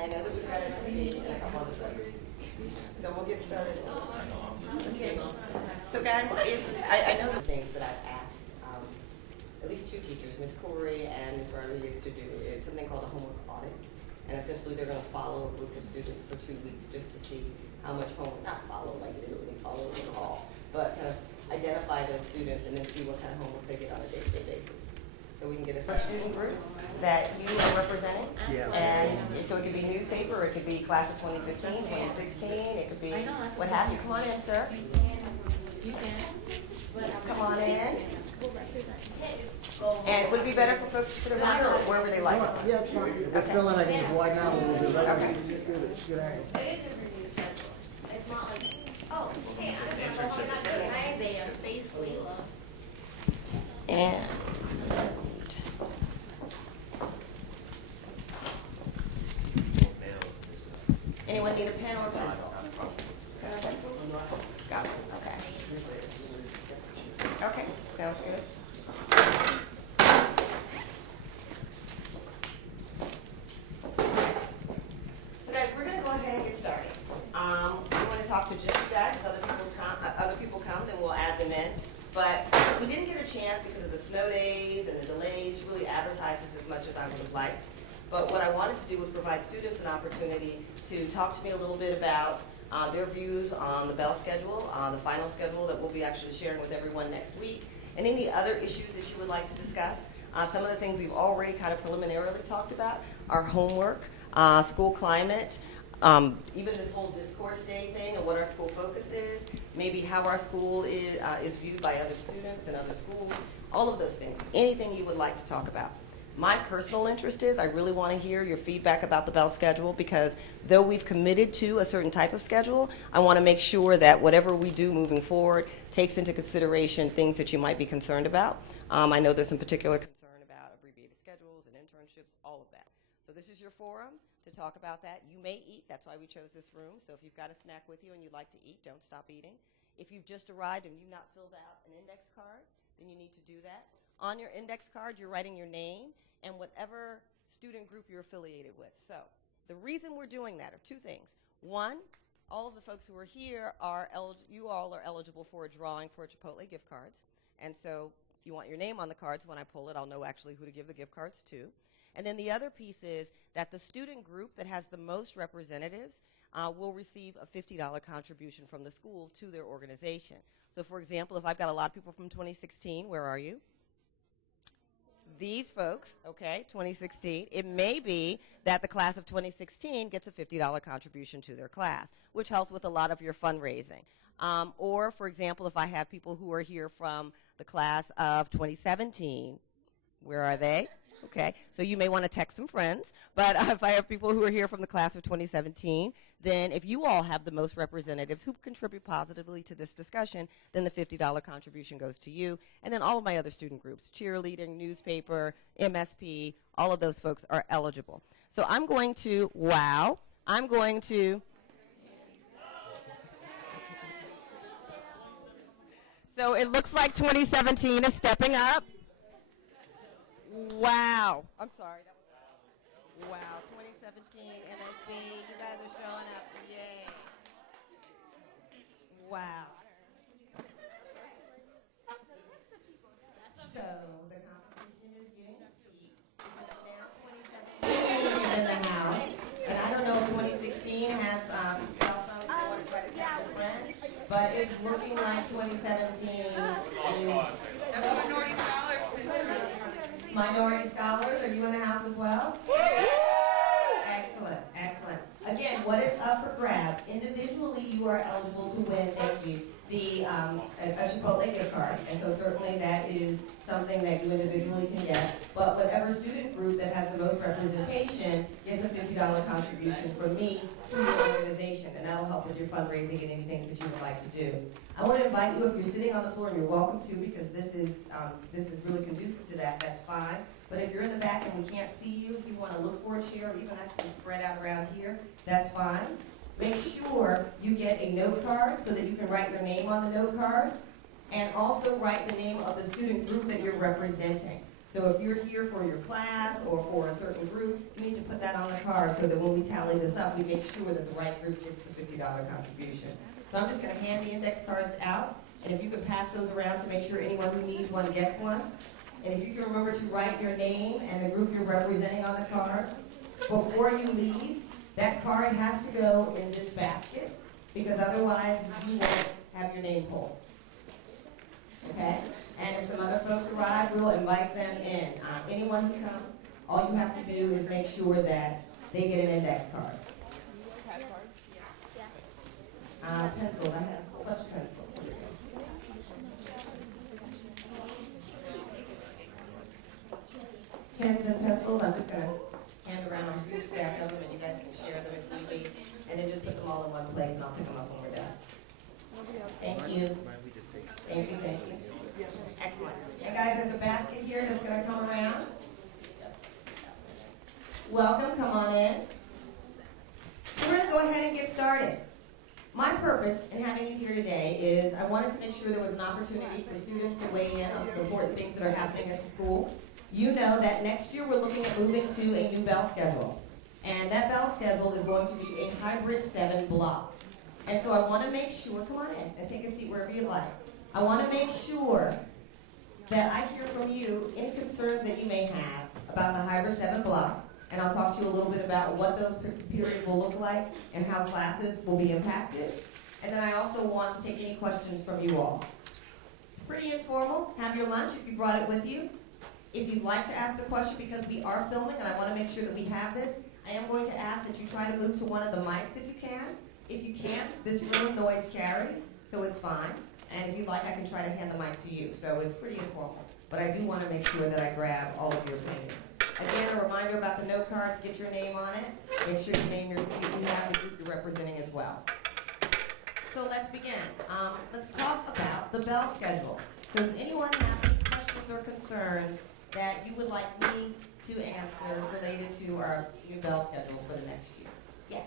I know that we've got a meeting in a couple other things. So we'll get started. Okay. So guys, if I know the things that I've asked at least two teachers, Ms. Corey and Ms. Rodriguez, to do is something called a homework audit. And essentially they're going to follow a group of students for 2 weeks just to see how much homework, not follow like literally follow in the hall, but kind of identify those students and then see what kind of homework they get on a day-to-day basis. So we can get a student group that you are representing. Yeah. And so it could be newspaper, or it could be class of 2015, 2016, it could be what have you. Come on in, sir. You can. Come on in. And would it be better for folks to sit around or wherever they like? Yeah, it's fine. If they're feeling like it's widen out a little bit, right? Okay. It's good. It's good angle. It's not like, oh, hey, I'm Isaiah, face Leela. And anyone need a pen or a pencil? Pen or pencil? Got it. Okay. Okay, sounds good. So guys, we're going to go ahead and get started. We want to talk to just you guys. If other people come, then we'll add them in. But we didn't get a chance because of the snow days and the delays to really advertise this as much as I would have liked. But what I wanted to do was provide students an opportunity to talk to me a little bit about their views on the Bell schedule, the final schedule that we'll be actually sharing with everyone next week, and any other issues that you would like to discuss. Some of the things we've already kind of preliminarily talked about are homework, school climate, even this whole discourse day thing and what our school focus is, maybe how our school is viewed by other students and other schools, all of those things, anything you would like to talk about. My personal interest is I really want to hear your feedback about the Bell schedule, because though we've committed to a certain type of schedule, I want to make sure that whatever we do moving forward takes into consideration things that you might be concerned about. I know there's some particular concern about abbreviated schedules and internships, all of that. So this is your forum to talk about that. You may eat. That's why we chose this room. So if you've got a snack with you and you'd like to eat, don't stop eating. If you've just arrived and you've not filled out an index card, then you need to do that. On your index card, you're writing your name and whatever student group you're affiliated with. So the reason we're doing that are two things. One, all of the folks who are here you all are eligible for a drawing for Chipotle gift cards. And so you want your name on the cards. When I pull it, I'll know actually who to give the gift cards to. And then the other piece is that the student group that has the most representatives will receive a $50 contribution from the school to their organization. So for example, if I've got a lot of people from 2016, where are you? These folks, okay, 2016, it may be that the class of 2016 gets a $50 contribution to their class, which helps with a lot of your fundraising. Or, for example, if I have people who are here from the class of 2017, where are they? Okay, so you may want to text some friends, but if I have people who are here from the class of 2017, then if you all have the most representatives who contribute positively to this discussion, then the $50 contribution goes to you. And then all of my other student groups, cheerleading, newspaper, MSP, all of those folks are eligible. So I'm going to, so it looks like 2017 is stepping up. Wow. I'm sorry. Wow. 2017 NSB. You guys are showing up. Yay. Wow. So the competition is getting steep. Now 2017 is in the house. And I don't know if 2016 has cell phones they want to try to tell their friends, but it's looking like 2017 is... Minority scholars, are you in the house as well? Excellent, excellent. Again, what is up for grabs? Individually, you are eligible to win, thank you, a Chipotle gift card. And so certainly that is something that you individually can get. But whatever student group that has the most representation gets a $50 contribution from me to your organization. And that'll help with your fundraising and anything that you would like to do. I want to invite you, if you're sitting on the floor, and you're welcome to, because this is really conducive to that, that's fine. But if you're in the back and we can't see you, if you want to look for a chair or even actually spread out around here, that's fine. Make sure you get a note card so that you can write your name on the note card, and also write the name of the student group that you're representing. So if you're here for your class or for a certain group, you need to put that on the card so that when we tally this up, we make sure that the right group gets the $50 contribution. So I'm just going to hand the index cards out, and if you could pass those around to make sure anyone who needs one gets one. And if you can remember to write your name and the group you're representing on the card. Before you leave, that card has to go in this basket, because otherwise you won't have your name pulled. Okay? And if some other folks arrive, we'll invite them in. Anyone who comes, all you have to do is make sure that they get an index card. Pencils, I have a whole bunch of pencils. Pens and pencils, I'm just going to hand around a huge stack of them, and you guys can share them if you need, and then just put them all in one place, and I'll pick them up when we're done. Thank you. Thank you, thank you. Excellent. And guys, there's a basket here that's going to come around. Welcome, come on in. We're going to go ahead and get started. My purpose in having you here today is I wanted to make sure there was an opportunity for students to weigh in on some important things that are happening at the school. You know that next year we're looking at moving to a new bell schedule. And that bell schedule is going to be a hybrid 7 block. And so I want to make sure, come on in and take a seat wherever you like. I want to make sure that I hear from you any concerns that you may have about the hybrid 7 block. And I'll talk to you a little bit about what those periods will look like and how classes will be impacted. And then I also want to take any questions from you all. It's pretty informal. Have your lunch if you brought it with you. If you'd like to ask a question, because we are filming and I want to make sure that we have this, I am going to ask that you try to move to one of the mics if you can. If you can't, this room noise carries, so it's fine. And if you'd like, I can try to hand the mic to you. So it's pretty informal. But I do want to make sure that I grab all of your opinions. Again, a reminder about the note cards, get your name on it. Make sure you name you have the group you're representing as well. So let's begin. Let's talk about the bell schedule. So does anyone have any questions or concerns that you would like me to answer related to our new bell schedule for the next year? Yes?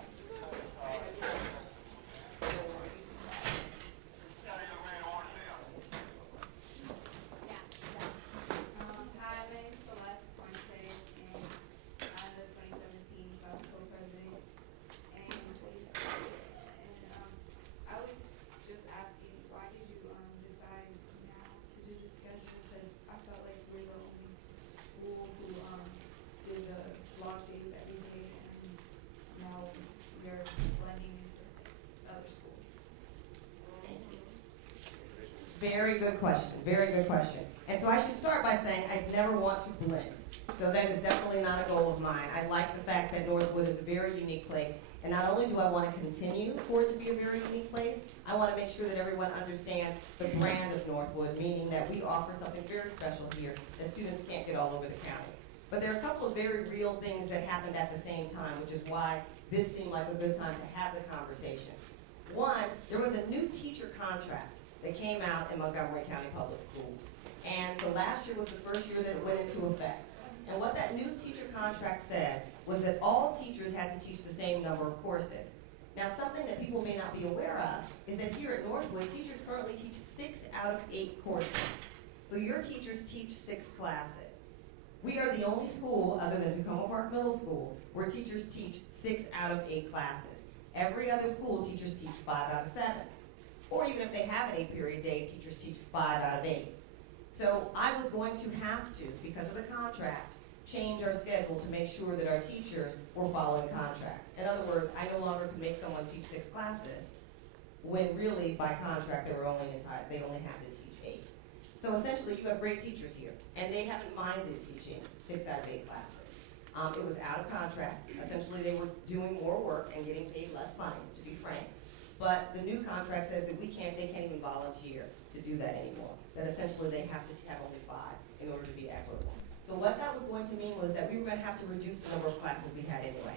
Very good question, very good question. And so I should start by saying I never want to blend. So that is definitely not a goal of mine. I like the fact that Northwood is a very unique place. And not only do I want to continue for it to be a very unique place, I want to make sure that everyone understands the brand of Northwood, meaning that we offer something very special here that students can't get all over the county. But there are a couple of very real things that happened at the same time, which is why this seemed like a good time to have the conversation. One, there was a new teacher contract that came out in Montgomery County Public Schools. And so last year was the first year that it went into effect. And what that new teacher contract said was that all teachers had to teach the same number of courses. Now, something that people may not be aware of is that here at Northwood, teachers currently teach 6 out of 8 courses. So your teachers teach 6 classes. We are the only school, other than Tacoma Park Middle School, where teachers teach 6 out of 8 classes. Every other school, teachers teach 5 out of 7. Or even if they have an 8-period day, teachers teach 5 out of 8. So I was going to have to, because of the contract, change our schedule to make sure that our teachers were following contract. In other words, I no longer could make someone teach 6 classes when really by contract they only have to teach 8. So essentially you have great teachers here, and they haven't minded teaching 6 out of 8 classes. It was out of contract. Essentially they were doing more work and getting paid less money, to be frank. But the new contract says that they can't even volunteer to do that anymore. That essentially they have to have only 5 in order to be equitable. So what that was going to mean was that we were going to have to reduce the number of classes we had anyway.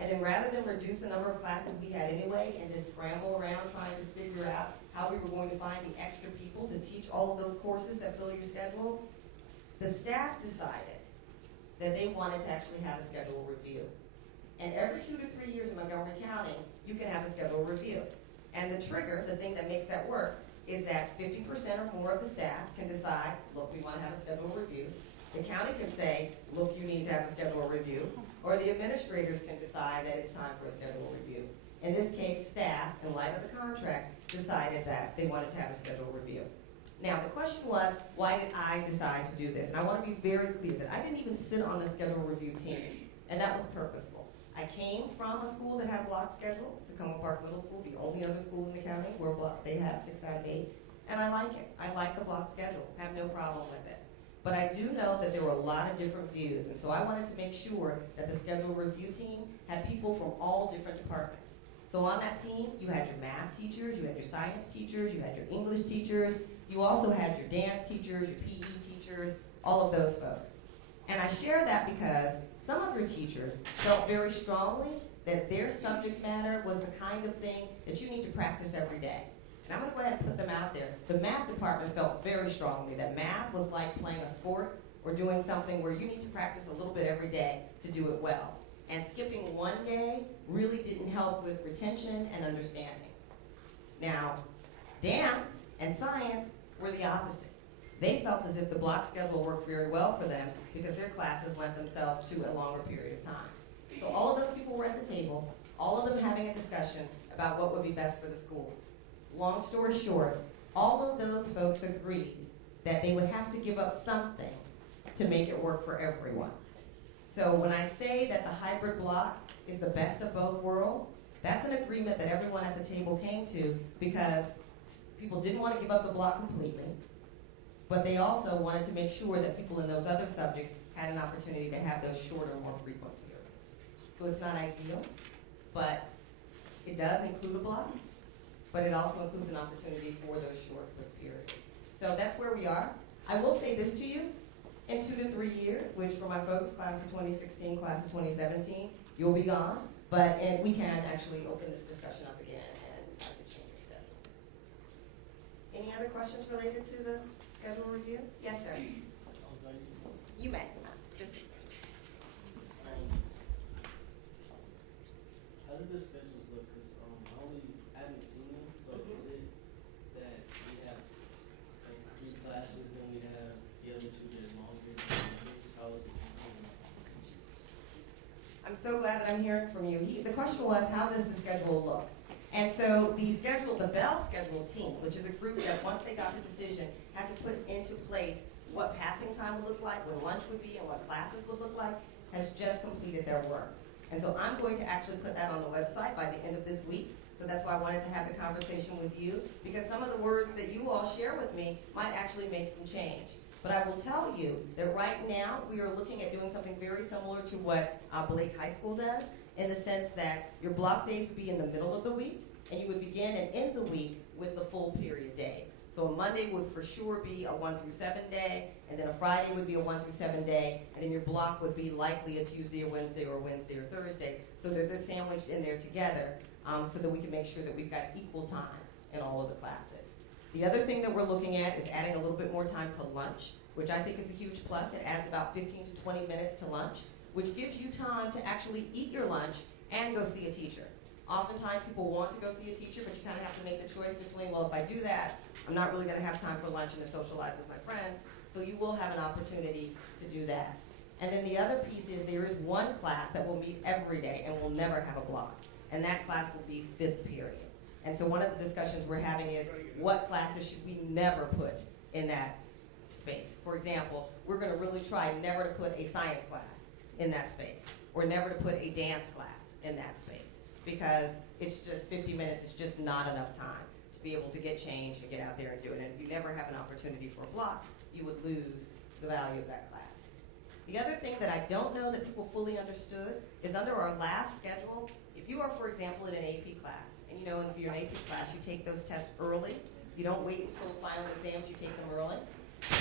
And then rather than reduce the number of classes we had anyway and then scramble around trying to figure out how we were going to find the extra people to teach all of those courses that fill your schedule, the staff decided that they wanted to actually have a schedule review. And every 2 to 3 years in Montgomery County, you can have a schedule review. And the trigger, the thing that makes that work, is that 50% or more of the staff can decide, look, we want to have a schedule review. The county can say, look, you need to have a schedule review, or the administrators can decide that it's time for a schedule review. In this case, staff, in light of the contract, decided that they wanted to have a schedule review. Now, the question was, why did I decide to do this? And I want to be very clear that I didn't even sit on the schedule review team, and that was purposeful. I came from a school that had a block schedule, Tacoma Park Middle School, the only other school in the county where they have 6 out of 8, and I like it. I like the block schedule, I have no problem with it. But I do know that there were a lot of different views, and so I wanted to make sure that the schedule review team had people from all different departments. So on that team, you had your math teachers, you had your science teachers, you had your English teachers, you also had your dance teachers, your PE teachers, all of those folks. And I share that because some of your teachers felt very strongly that their subject matter was the kind of thing that you need to practice every day. And I'm going to go ahead and put them out there. The math department felt very strongly that math was like playing a sport or doing something where you need to practice a little bit every day to do it well. And skipping one day really didn't help with retention and understanding. Now, dance and science were the opposite. They felt as if the block schedule worked very well for them because their classes lent themselves to a longer period of time. So all of those people were at the table, all of them having a discussion about what would be best for the school. Long story short, all of those folks agreed that they would have to give up something to make it work for everyone. So when I say that the hybrid block is the best of both worlds, that's an agreement that everyone at the table came to because people didn't want to give up the block completely, but they also wanted to make sure that people in those other subjects had an opportunity to have those shorter, more frequent periods. So it's not ideal, but it does include a block, but it also includes an opportunity for those short, quick periods. So that's where we are. I will say this to you. In 2 to 3 years, which for my folks, class of 2016, class of 2017, you'll be gone. And we can actually open this discussion up again and decide to change it. Any other questions related to the schedule review? Yes, sir. You may. Just. How do the schedules look? Because I haven't seen them, but is it that we have like 3 classes, then we have the other 2 that are longer? How is it? I'm so glad that I'm hearing from you. The question was, how does the schedule look? And so the Bell schedule team, which is a group that once they got the decision, had to put into place what passing time would look like, when lunch would be, and what classes would look like, has just completed their work. And so I'm going to actually put that on the website by the end of this week. So that's why I wanted to have the conversation with you, because some of the words that you all share with me might actually make some change. But I will tell you that right now we are looking at doing something very similar to what Blake High School does, in the sense that your block days would be in the middle of the week, and you would begin and end the week with the full period days. So a Monday would for sure be a 1 through 7 day, and then a Friday would be a 1 through 7 day, and then your block would be likely a Tuesday or Wednesday or Thursday, so that they're sandwiched in there together, so that we can make sure that we've got equal time in all of the classes. The other thing that we're looking at is adding a little bit more time to lunch, which I think is a huge plus. It adds about 15 to 20 minutes to lunch, which gives you time to actually eat your lunch and go see a teacher. Oftentimes people want to go see a teacher, but you kind of have to make the choice between, well, if I do that, I'm not really going to have time for lunch and to socialize with my friends. So you will have an opportunity to do that. And then the other piece is there is one class that will meet every day and will never have a block. And that class will be 5th period. And so one of the discussions we're having is, what classes should we never put in that space? For example, we're going to really try never to put a science class in that space, or never to put a dance class in that space, because it's just 50 minutes, it's just not enough time to be able to get changed and get out there and do it. And if you never have an opportunity for a block, you would lose the value of that class. The other thing that I don't know that people fully understood is under our last schedule, if you are, for example, in an AP class, and you know, if you're in an AP class, you take those tests early. You don't wait until final exams, you take them early.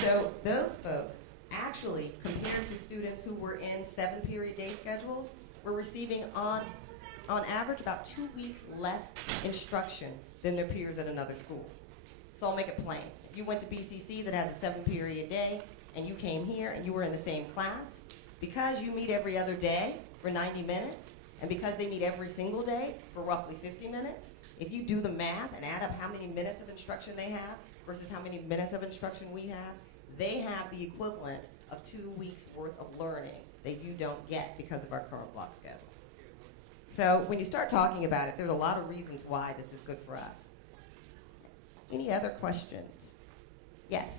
So those folks actually, compared to students who were in 7-period day schedules, were receiving on average about 2 weeks less instruction than their peers at another school. So I'll make it plain. If you went to BCC that has a 7-period day, and you came here and you were in the same class, because you meet every other day for 90 minutes, and because they meet every single day for roughly 50 minutes, if you do the math and add up how many minutes of instruction they have versus how many minutes of instruction we have, they have the equivalent of 2 weeks worth of learning that you don't get because of our current block schedule. So when you start talking about it, there's a lot of reasons why this is good for us. Any other questions? Yes?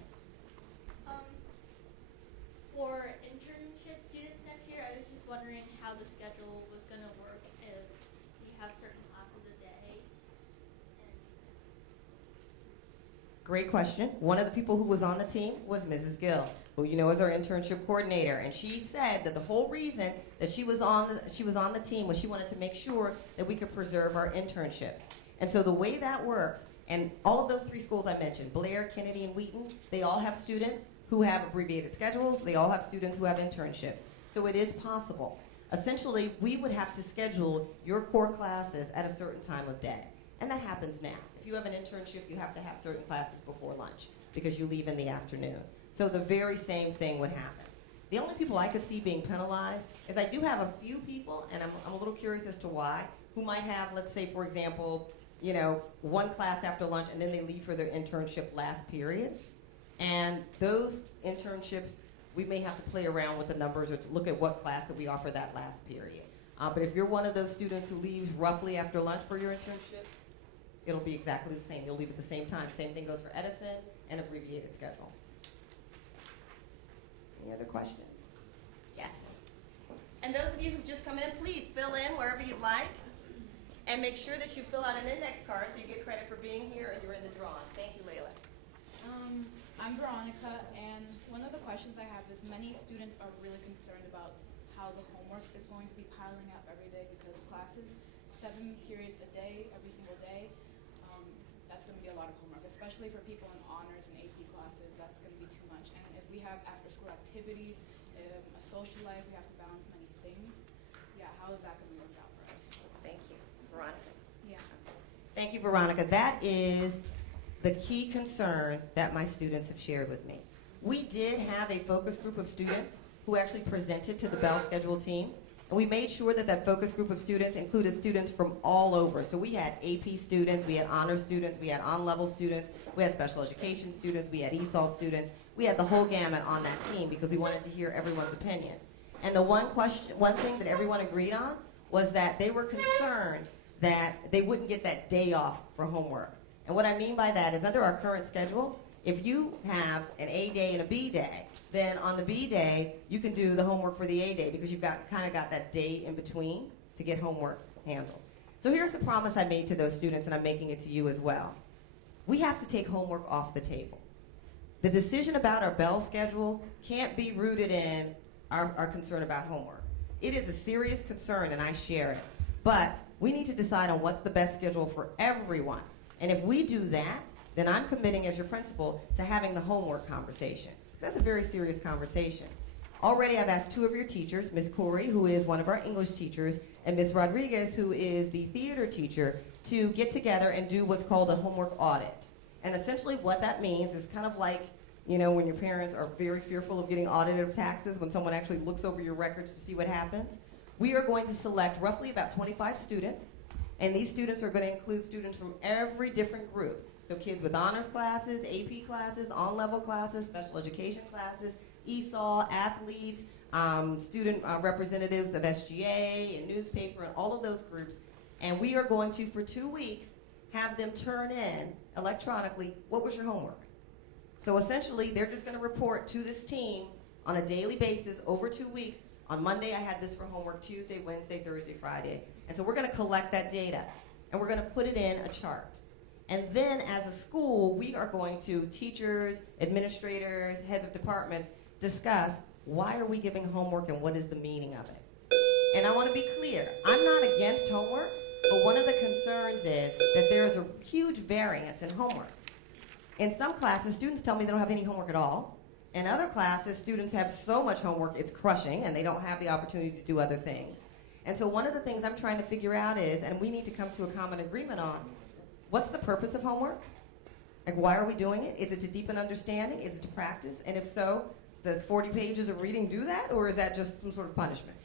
For internship students next year, I was just wondering how the schedule was going to work if we have certain classes a day. Great question. One of the people who was on the team was Mrs. Gill, who you know is our internship coordinator, and she said that the whole reason that she was on the team was she wanted to make sure that we could preserve our internships. And so the way that works, and all of those 3 schools I mentioned, Blair, Kennedy, and Wheaton, they all have students who have abbreviated schedules. They all have students who have internships. So it is possible. Essentially, we would have to schedule your core classes at a certain time of day. And that happens now. If you have an internship, you have to have certain classes before lunch because you leave in the afternoon. So the very same thing would happen. The only people I could see being penalized is I do have a few people, and I'm a little curious as to why, who might have, let's say, for example, you know, 1 class after lunch and then they leave for their internship last period. And those internships, we may have to play around with the numbers or to look at what class that we offer that last period. But if you're one of those students who leaves roughly after lunch for your internship, it'll be exactly the same. You'll leave at the same time. Same thing goes for Edison and abbreviated schedule. Any other questions? Yes. And those of you who've just come in, please fill in wherever you'd like. And make sure that you fill out an index card so you get credit for being here and you're in the drawing. Thank you, Layla. I'm Veronica, and one of the questions I have is many students are really concerned about how the homework is going to be piling up every day because classes, 7 periods a day, every single day, that's going to be a lot of homework, especially for people in honors and AP classes. That's going to be too much. And if we have after-school activities, a social life, we have to balance many things. Yeah, how is that going to work out for us? Thank you. Veronica? Yeah. Thank you, Veronica. That is the key concern that my students have shared with me. We did have a focus group of students who actually presented to the Bell Schedule team, and we made sure that that focus group of students included students from all over. So we had AP students, we had honor students, we had on-level students, we had special education students, we had ESOL students. We had the whole gamut on that team because we wanted to hear everyone's opinion. And the one thing that everyone agreed on was that they were concerned that they wouldn't get that day off for homework. And what I mean by that is under our current schedule, if you have an A day and a B day, then on the B day, you can do the homework for the A day because you've kind of got that day in between to get homework handled. So here's the promise I made to those students, and I'm making it to you as well. We have to take homework off the table. The decision about our Bell schedule can't be rooted in our concern about homework. It is a serious concern, and I share it. But we need to decide on what's the best schedule for everyone. And if we do that, then I'm committing as your principal to having the homework conversation. That's a very serious conversation. Already I've asked 2 of your teachers, Ms. Corey, who is one of our English teachers, and Ms. Rodriguez, who is the theater teacher, to get together and do what's called a homework audit. And essentially what that means is kind of like, you know, when your parents are very fearful of getting audited of taxes, when someone actually looks over your records to see what happens. We are going to select roughly about 25 students, and these students are going to include students from every different group. So kids with honors classes, AP classes, on-level classes, special education classes, ESOL, athletes, student representatives of SGA and newspaper and all of those groups. And we are going to, for 2 weeks, have them turn in electronically, what was your homework? So essentially, they're just going to report to this team on a daily basis over 2 weeks. On Monday, I had this for homework, Tuesday, Wednesday, Thursday, Friday. And so we're going to collect that data, and we're going to put it in a chart. And then as a school, we are going to, teachers, administrators, heads of departments, discuss why are we giving homework and what is the meaning of it. And I want to be clear, I'm not against homework, but one of the concerns is that there is a huge variance in homework. In some classes, students tell me they don't have any homework at all. In other classes, students have so much homework, it's crushing, and they don't have the opportunity to do other things. And so one of the things I'm trying to figure out is, and we need to come to a common agreement on, what's the purpose of homework? Like, why are we doing it? Is it to deepen understanding? Is it to practice? And if so, does 40 pages of reading do that, or is that just some sort of punishment?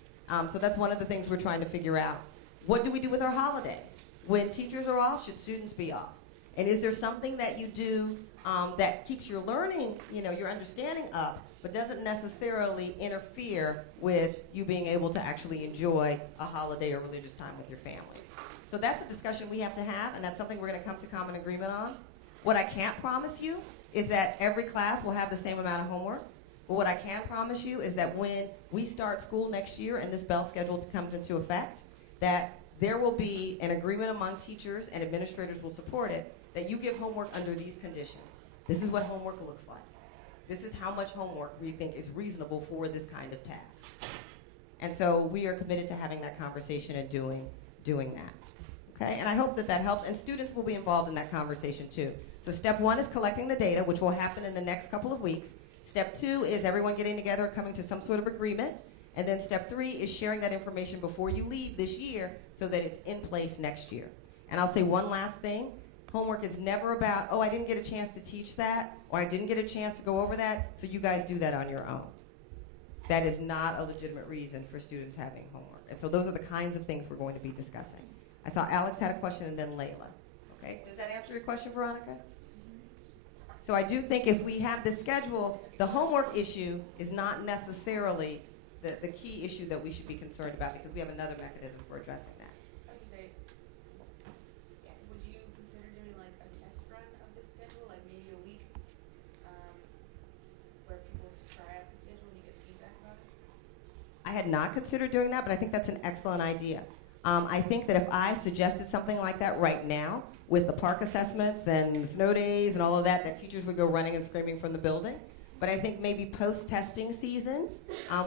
So that's one of the things we're trying to figure out. What do we do with our holidays? When teachers are off, should students be off? And is there something that you do that keeps your learning, your understanding up, but doesn't necessarily interfere with you being able to actually enjoy a holiday or religious time with your family? So that's a discussion we have to have, and that's something we're going to come to common agreement on. What I can't promise you is that every class will have the same amount of homework. But what I can promise you is that when we start school next year and this bell schedule comes into effect, that there will be an agreement among teachers, and administrators will support it, that you give homework under these conditions. This is what homework looks like. This is how much homework we think is reasonable for this kind of task. And so we are committed to having that conversation and doing that. Okay, and I hope that helps, and students will be involved in that conversation too. So step 1 is collecting the data, which will happen in the next couple of weeks. Step 2 is everyone getting together, coming to some sort of agreement. And then step 3 is sharing that information before you leave this year so that it's in place next year. And I'll say one last thing. Homework is never about, I didn't get a chance to teach that, or I didn't get a chance to go over that, so you guys do that on your own. That is not a legitimate reason for students having homework. And so those are the kinds of things we're going to be discussing. I saw Alex had a question and then Layla. Okay, does that answer your question, Veronica? So I do think if we have the schedule, the homework issue is not necessarily the key issue that we should be concerned about, because we have another mechanism for addressing that. Like you say, would you consider doing like a test run of the schedule, like maybe a week, where people try out the schedule and you get feedback about it? I had not considered doing that, but I think that's an excellent idea. I think that if I suggested something like that right now, with the park assessments and snow days and all of that, that teachers would go running and screaming from the building. But I think maybe post-testing season,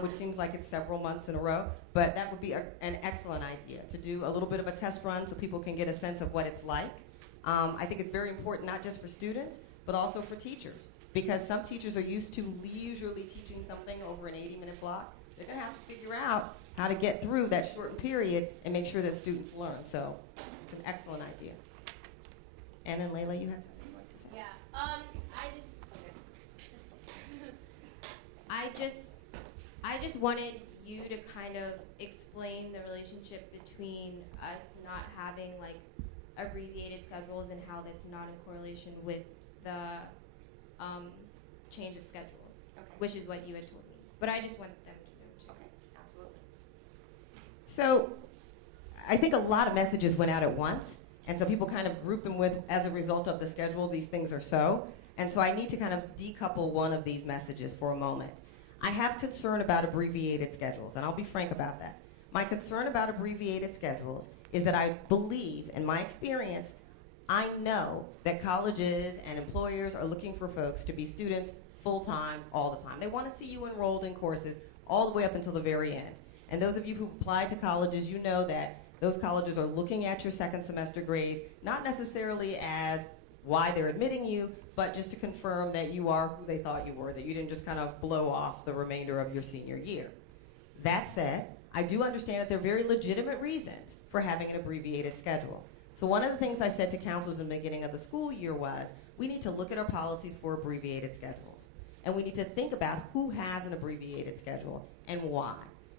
which seems like it's several months in a row, but that would be an excellent idea, to do a little bit of a test run so people can get a sense of what it's like. I think it's very important not just for students, but also for teachers, because some teachers are used to leisurely teaching something over an 80-minute block. They're going to have to figure out how to get through that shortened period and make sure that students learn. So it's an excellent idea. And then Layla, you had something you'd like to say? I just wanted you to kind of explain the relationship between us not having like abbreviated schedules and how that's not in correlation with the change of schedule, which is what you had told me. But I just wanted them to know too. Okay, absolutely. So I think a lot of messages went out at once, and so people kind of group them with, as a result of the schedule, these things are so. And so I need to kind of decouple one of these messages for a moment. I have concern about abbreviated schedules, and I'll be frank about that. My concern about abbreviated schedules is that I believe, in my experience, I know that colleges and employers are looking for folks to be students full-time, all the time. They want to see you enrolled in courses all the way up until the very end. And those of you who applied to colleges, you know that those colleges are looking at your second semester grades, not necessarily as why they're admitting you, but just to confirm that you are who they thought you were, that you didn't just kind of blow off the remainder of your senior year. That said, I do understand that there are very legitimate reasons for having an abbreviated schedule. So one of the things I said to counselors in the beginning of the school year was, we need to look at our policies for abbreviated schedules. And we need to think about who has an abbreviated schedule and why.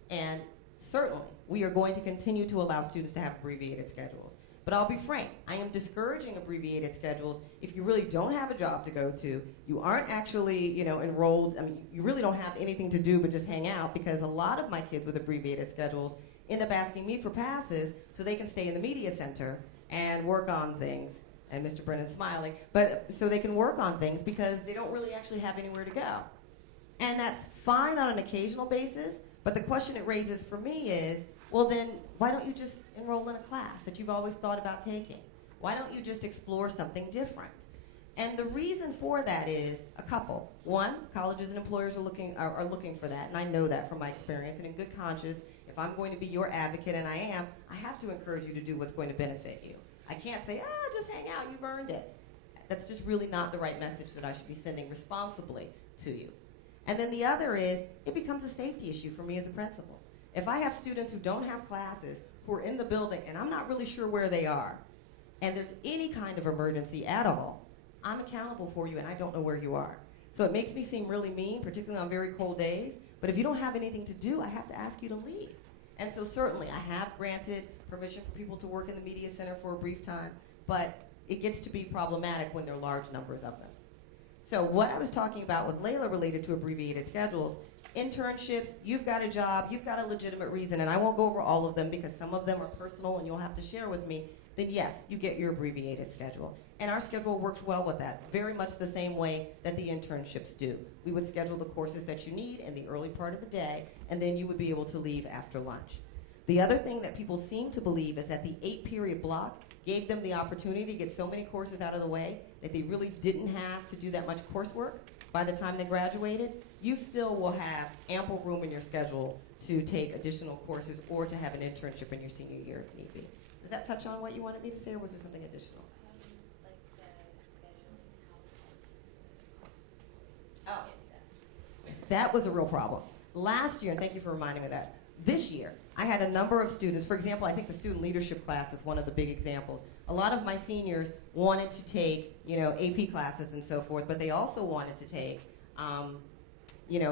And certainly, we are going to continue to allow students to have abbreviated schedules. But I'll be frank, I am discouraging abbreviated schedules if you really don't have a job to go to, you aren't actually, enrolled, you really don't have anything to do but just hang out, because a lot of my kids with abbreviated schedules end up asking me for passes so they can stay in the media center and work on things. And Mr. Brennan's smiling, but so they can work on things because they don't really actually have anywhere to go. And that's fine on an occasional basis, but the question it raises for me is, well then, why don't you just enroll in a class that you've always thought about taking? Why don't you just explore something different? And the reason for that is a couple. One, colleges and employers are looking for that, and I know that from my experience, and in good conscience, if I'm going to be your advocate, and I am, I have to encourage you to do what's going to benefit you. I can't say, just hang out, you've earned it. That's just really not the right message that I should be sending responsibly to you. And then the other is, it becomes a safety issue for me as a principal. If I have students who don't have classes, who are in the building, and I'm not really sure where they are, and there's any kind of emergency at all, I'm accountable for you and I don't know where you are. So it makes me seem really mean, particularly on very cold days, but if you don't have anything to do, I have to ask you to leave. And so certainly I have granted permission for people to work in the media center for a brief time, but it gets to be problematic when there are large numbers of them. So what I was talking about with Layla related to abbreviated schedules, internships, you've got a job, you've got a legitimate reason, and I won't go over all of them because some of them are personal and you'll have to share with me, then yes, you get your abbreviated schedule. And our schedule works well with that, very much the same way that the internships do. We would schedule the courses that you need in the early part of the day, and then you would be able to leave after lunch. The other thing that people seem to believe is that the 8-period block gave them the opportunity to get so many courses out of the way that they really didn't have to do that much coursework by the time they graduated. You still will have ample room in your schedule to take additional courses or to have an internship in your senior year if need be. Does that touch on what you wanted me to say, or was there something additional? Like the scheduling, Oh, that was a real problem. Last year, and thank you for reminding me of that, this year, I had a number of students. For example, I think the student leadership class is one of the big examples. A lot of my seniors wanted to take, AP classes and so forth, but they also wanted to take,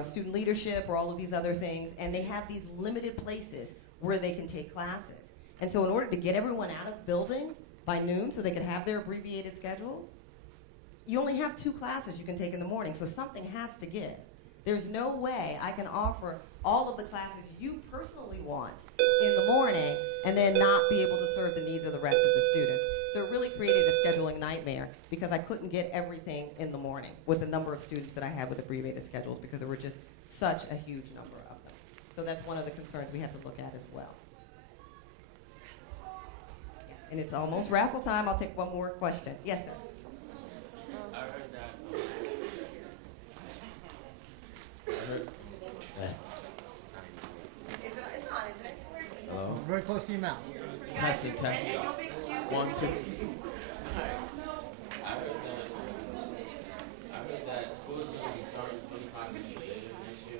student leadership or all of these other things, and they have these limited places where they can take classes. And so in order to get everyone out of the building by noon so they could have their abbreviated schedules, you only have 2 classes you can take in the morning, so something has to give. There's no way I can offer all of the classes you personally want in the morning and then not be able to serve the needs of the rest of the students. So it really created a scheduling nightmare because I couldn't get everything in the morning with the number of students that I had with abbreviated schedules because there were just such a huge number of them. So that's one of the concerns we have to look at as well. Yes, and it's almost raffle time. I'll take one more question. Yes, sir. I heard that. It's on, isn't it? Hello? Very close to your mouth. Testing, testing. And you'll be excused. 1, 2. I heard that school is going to be starting 25 minutes later next year.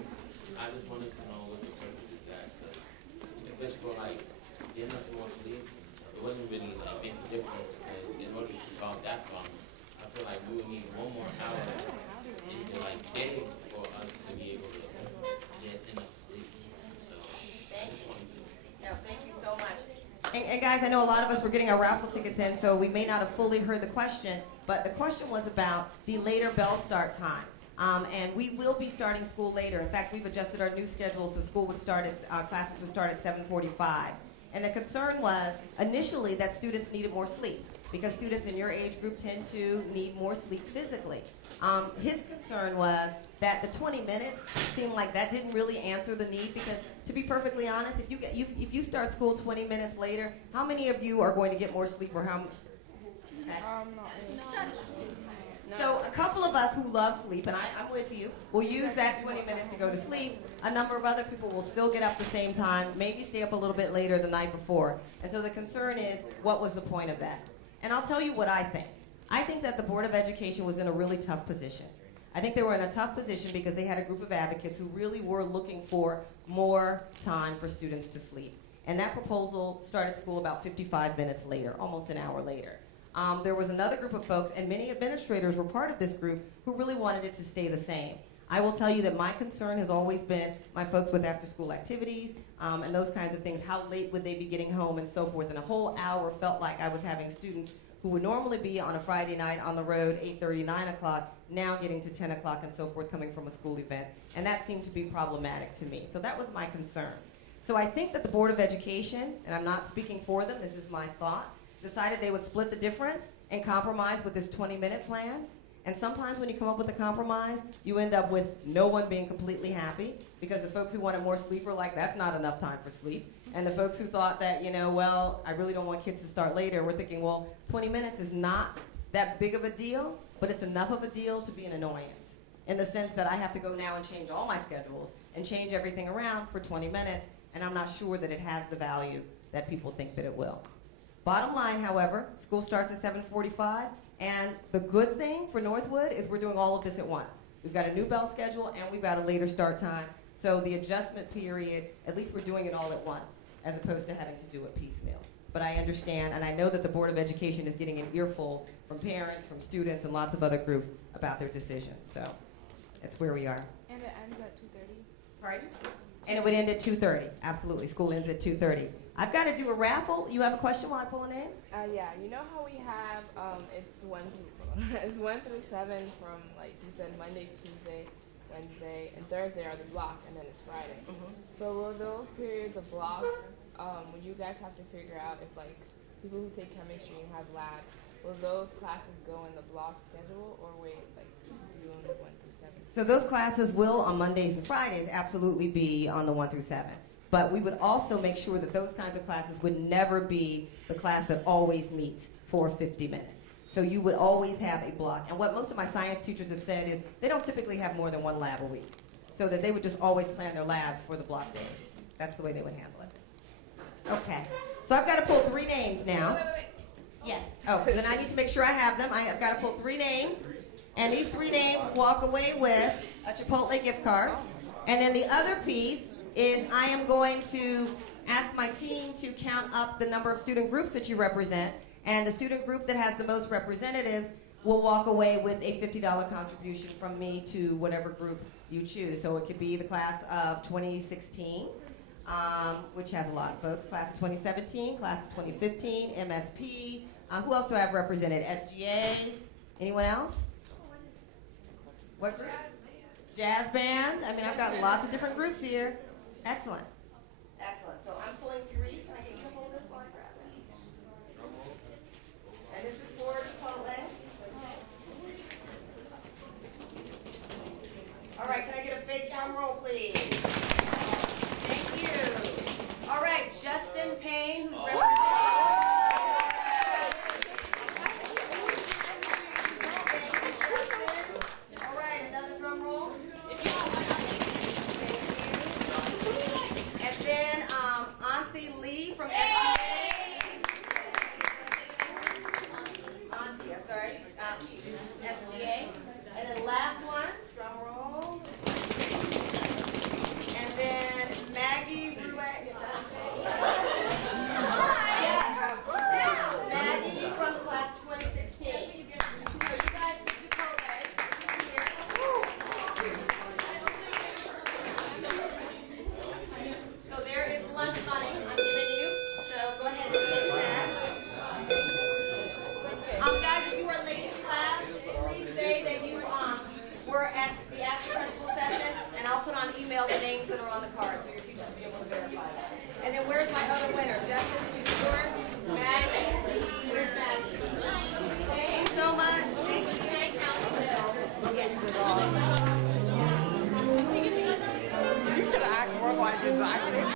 I just wanted to know what the purpose is that. Because if it's for getting us more sleep, it wouldn't really make a difference. Because in order to solve that problem, I feel like we would need 1 more hour in the day for us to be able to get enough sleep. So I just wanted to. No, thank you so much. And guys, I know a lot of us were getting our raffle tickets in, so we may not have fully heard the question, but the question was about the later bell start time. And we will be starting school later. In fact, we've adjusted our new schedule so school would start classes would start at 7:45. And the concern was initially that students needed more sleep because students in your age group tend to need more sleep physically. His concern was that the 20 minutes seemed like that didn't really answer the need because, to be perfectly honest, if you start school 20 minutes later, how many of you are going to get more sleep or how? So a couple of us who love sleep, and I'm with you, will use that 20 minutes to go to sleep. A number of other people will still get up the same time, maybe stay up a little bit later the night before. And so the concern is, what was the point of that? And I'll tell you what I think. I think that the Board of Education was in a really tough position. I think they were in a tough position because they had a group of advocates who really were looking for more time for students to sleep. And that proposal started school about 55 minutes later, almost an hour later. There was another group of folks, and many administrators were part of this group, who really wanted it to stay the same. I will tell you that my concern has always been my folks with after-school activities and those kinds of things. How late would they be getting home and so forth? And a whole hour felt like I was having students who would normally be on a Friday night on the road, 8:30, 9 o'clock, now getting to 10 o'clock and so forth, coming from a school event. And that seemed to be problematic to me. So that was my concern. So I think that the Board of Education, and I'm not speaking for them, this is my thought, decided they would split the difference and compromise with this 20-minute plan. And sometimes when you come up with a compromise, you end up with no one being completely happy because the folks who wanted more sleep were like, that's not enough time for sleep. And the folks who thought that, I really don't want kids to start later, we're thinking, well, 20 minutes is not that big of a deal, but it's enough of a deal to be an annoyance in the sense that I have to go now and change all my schedules and change everything around for 20 minutes, and I'm not sure that it has the value that people think that it will. Bottom line, however, school starts at 7:45, and the good thing for Northwood is we're doing all of this at once. We've got a new bell schedule, and we've got a later start time. So the adjustment period, at least we're doing it all at once, as opposed to having to do it piecemeal. But I understand, and I know that the Board of Education is getting an earful from parents, from students, and lots of other groups about their decision. So that's where we are. And it ends at 2:30. Pardon? And it would end at 2:30. Absolutely. School ends at 2:30. I've got to do a raffle. You have a question while I pull a name? Yeah, you know how we have it's it's 1 through 7 from like you said Monday, Tuesday, Wednesday, and Thursday are the block, and then it's Friday. So will those periods of block, when you guys have to figure out if like people who take chemistry and have labs, will those classes go in the block schedule or wait like you on 1 through 7? So those classes will on Mondays and Fridays absolutely be on the 1 through 7. But we would also make sure that those kinds of classes would never be the class that always meets for 50 minutes. So you would always have a block. And what most of my science teachers have said is they don't typically have more than 1 lab a week. So that they would just always plan their labs for the block days. That's the way they would handle it. Okay. So I've got to pull 3 names now. Wait. Yes. Oh, then I need to make sure I have them. I've got to pull 3 names. And these 3 names walk away with a Chipotle gift card. And then the other piece is I am going to ask my team to count up the number of student groups that you represent. And the student group that has the most representatives will walk away with a $50 contribution from me to whatever group you choose. So it could be the class of 2016, which has a lot of folks, class of 2017, class of 2015, MSP. Who else do I have represented? SGA? Anyone else? What group? Jazz band. I mean, I've got lots of different groups here. Excellent.